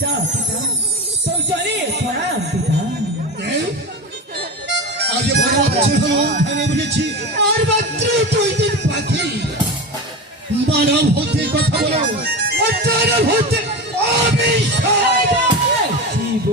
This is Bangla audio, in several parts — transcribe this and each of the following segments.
পিতা পিতা তো জানি প্রণাম পিতা আজ বড় বছর হলো ধানে বুঝেছি আর মাত্র 2 দিন বাকি মানব হতে কথা বলো অচানক হতে অবিশ্বাস শিব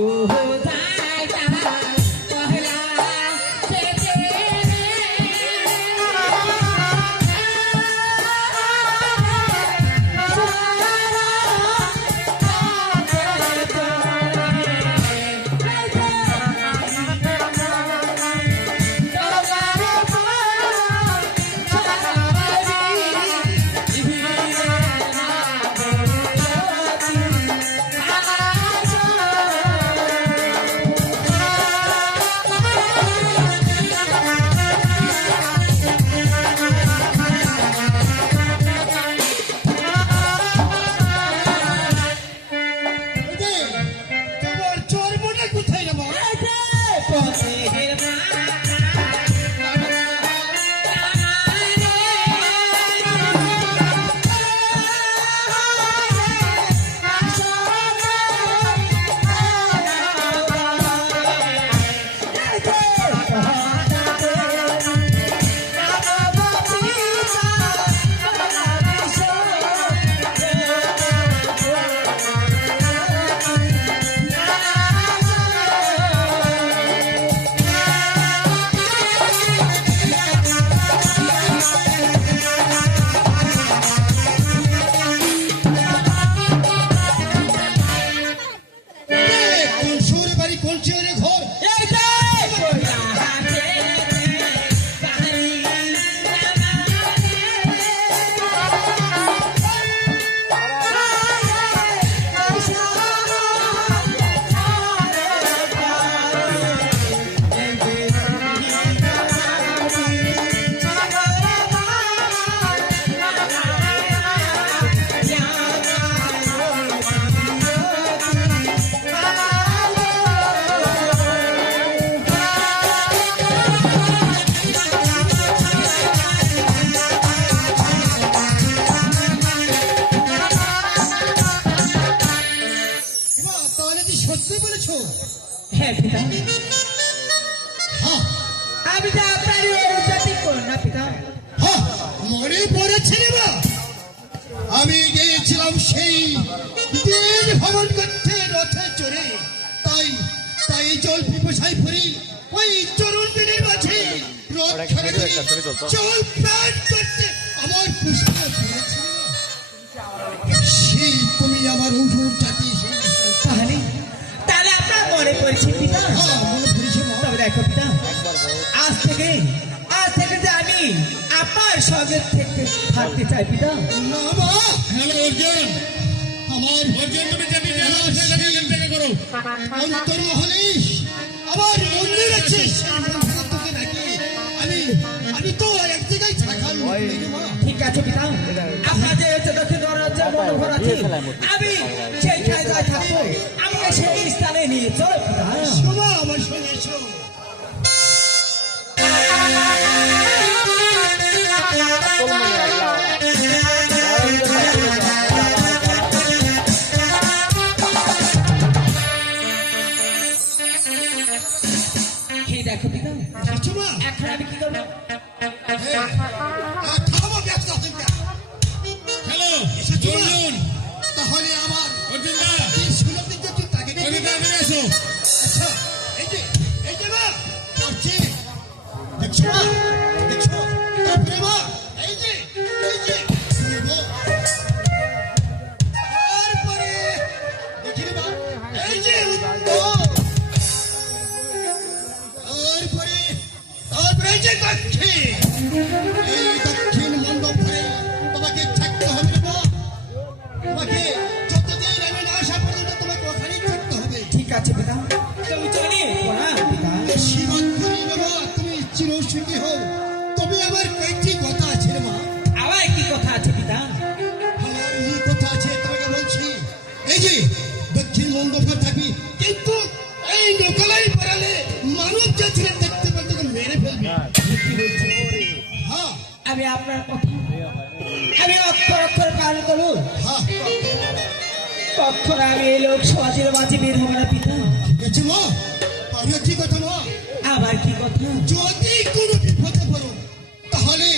আমি গিয়েছিলাম সেই দিন ভ্রমণ করতে রথে চড়ে তাই তাই জল পিপাসায় পড়ি ওই চরণ দিনের মাঝে জল পান করতে আমার পুষ্প সেই তুমি আমার উঠুর জাতি তাহলে তাহলে আপনার মনে পড়ছে পিতা মনে পড়েছে তবে দেখো পিতা আজ থেকে যে আমি আপনার সঙ্গে থাকতে চাই পিতা না মা হ্যালো অর্জুন আমার অর্জুন তুমি যাবি থেকে করো অন্তর মহলে আমার মন্দির আছে আমি তো এক জায়গায় থাকার ঠিক আছে পিতা আপনার যে দক্ষিণ মনোহর আছে আমি সেই জায়গায় থাকবো আমাকে সেই স্থানে নিয়ে চলো পিতা শোনো আমার সঙ্গে এসো দেখো পিতা এখন আমি কি করবো তাহলে আমার দেখছো দেখছো দক্ষিণ মণ্ডপ ধরে তোমাকে থাকতে হবে না তোমাকে যতদিন আমি না আসা পর্যন্ত তোমাকে ওখানেই থাকতে হবে ঠিক আছে পিতা তুমি চলে পিতা শিবাত করি বাবা তুমি চিরসুখী হও তবে আমার কয়েকটি কথা আছে রে মা আবার কি কথা আছে পিতা আমার এই কথা আছে তোমাকে বলছি এই যে দক্ষিণ মণ্ডপে থাকবি কিন্তু এই লোকালাই পড়ালে মানুষ যাচ্ছিলেন দেখতে পেলে তোকে মেরে ফেলবে আমি আপনার কথা আমি অক্ষর অক্ষর পালন করবো কখন আমি এই লোক সমাজের মাঝে বের হবো না পিতা। গেছে মা, আর কি কথা মা, আবার কি কথা? যদি কোনো বিপদে পড়ো তাহলে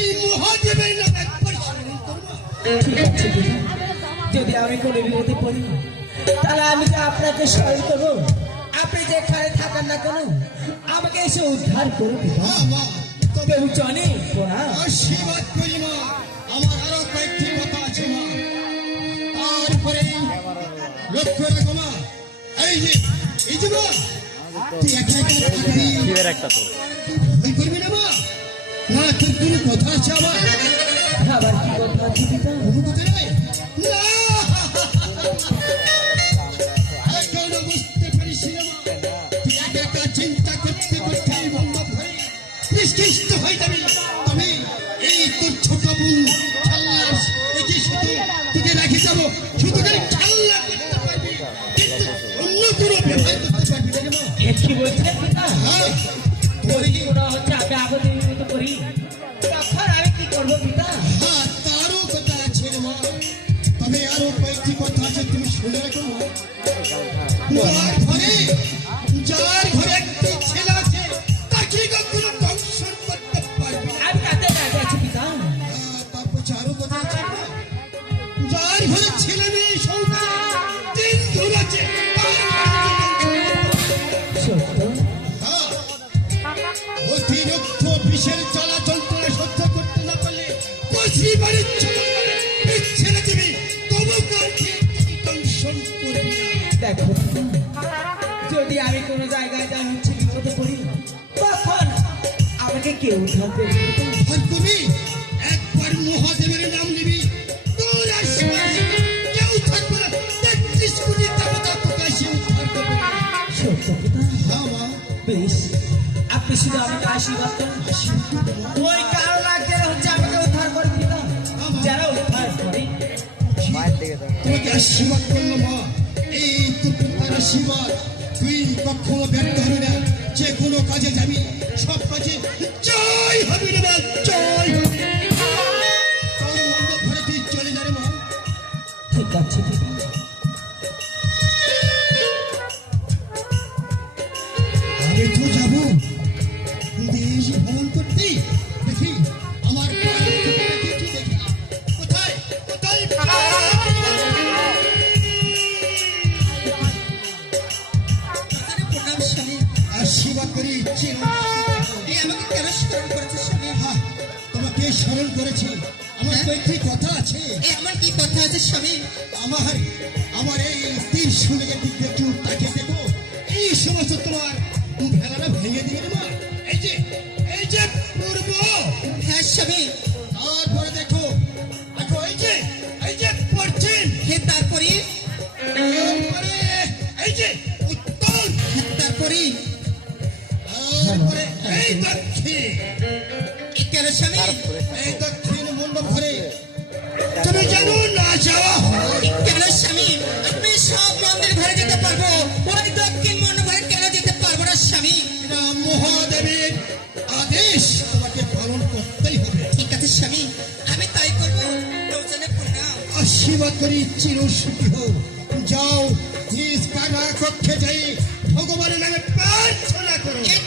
এই মহাদেবের নাম একবার স্মরণ করবা। ঠিক আছে পিতা, যদি আমি কোনো বিপদে পড়ি তাহলে আমি তো আপনাকে স্মরণ করবো। আপনি যেখানে থাকেন না কেন আমাকে এসে উদ্ধার করুন পিতা। হ্যাঁ মা, তবে কেউ জানে না। আশীর্বাদ করি মা, আমার আরো কয়েকটি কথা আছে মা। তারপরে লক্ষ্য রাখো মা, এই যে মা, তুই একা একা থাকবি, একটা তো ভয় করবি না মা? না, তোর কোনো কথা আছে আবার? আবার কি কথা আছে পিতা? কোনো কথা নাই? না, এখনো বুঝতে পারিস না মা, তুই একা একা চিন্তা করতে করতে এই বন্ধ ভরে নিষ্কৃষ্ট হয়ে যাবি। তবে এই তোর ছোট বোন খাল্লাস, এই যে শুধু তোকে রেখে যাবো, শুধু করে খাল্লা করতে পারবি, কিন্তু অন্য কোনো ব্যবহার করতে পারবি না রে মা। এ কি বলছেন পিতা? হ্যাঁ, তোর কি মনে হচ্ছে আমি আবদ্ধ মতো করি? তখন আমি কি করবো পিতা? হ্যাঁ, তারও কথা আছে রে মা, তবে আরো কয়েকটি কথা আছে, তুমি শুনে রাখো মা। যার ঘরে একটি ছেলে আছে তাকে কখনো দংশন করতে পারবে না। আমি তাতে রাজি আছি পিতা। তারপর আরো কথা আছে মা, যার ঘরে ছেলে মেয়ে সংখ্যা 3 গুণ আছে তার ঘরে সত্য? হ্যাঁ, অতিরিক্ত বিষের জ্বালা যন্ত্রণা সহ্য করতে না পারলে কষি বাড়ির ছোট ছেলে দেবী, তবু কাউকে দংশন করবি না। দেখো যদি আমি কোনো জায়গায় যা হচ্ছে বিপদে পড়ি তখন আমাকে কেউ উদ্ধার করবে পিতা? আর তুমি একবার মহাদেবের নাম নিবি, তোর আশীর্বাদে কেউ থাকবে না, 33 কোটি দেবতা তোকে এসে উদ্ধার করবে। সত্য পিতা? হ্যাঁ মা, বেশ, আপনি শুধু আমাকে আশীর্বাদ করেন। ওই কারো লাগছে হচ্ছে আমাকে উদ্ধার করে পিতা। যারা উদ্ধার করে মায়ের দিকে তাকাও। তোমাকে আশীর্বাদ করলো মা, এই তো তোমার আশীর্বাদ, তুই কখনো ব্যর্থ হবে না, যে কোনো কাজে যাবি সব কাজে জয় হবে রে মা, জয় হবে। তোর মন্দ ঘরে তুই চলে যা রে মা। ঠিক আছে পিতা। আমি তো যাবো দেশ ভ্রমণ করতে, দেখি আমার পায়ের টুপিটা কিছু দেখি, কোথায় কোথায় প্রণাম স্বামী। আশীর্বাদ করি চির। এই আমাকে কেন স্মরণ করেছে স্বামী? হ্যাঁ, তোমাকে স্মরণ করেছি, আমার কয়েকটি কথা আছে। এই আমার কি কথা আছে স্বামী? আমার আমার এই ত্রিশূলের দিকে একটু তাকিয়ে দেখো, এই সমস্ত তোমার ভেলাটা ভেঙে দিয়ে রে মা। এই যে পূর্ব, হ্যাঁ স্বামী। তারপরে দেখো দেখো এই যে পশ্চিম, হে তারপরে? তারপরে এই যে উত্তর, হ্যাঁ তারপরে? তারপরে এই দক্ষিণ। এই কেন স্বামী? এই দক্ষিণ মন্ডপ ঘরে তুমি জানো না যাওয়া হয়। এই কেন স্বামী? আমি সব মন্দির ঘরে যেতে পারবো, ওই দক্ষিণ মন্ডপ ঘরে কেন যেতে পারবো না স্বামী? এটা মহাদেবের আদেশ, তোমাকে পালন করতেই হবে। ঠিক আছে স্বামী, আমি তাই করবো। প্রয়োজনে প্রণাম। আশীর্বাদ করি চির সুখী হও। যাও নিজ কারা কক্ষে যাই ভগবানের নামে প্রার্থনা করো। এই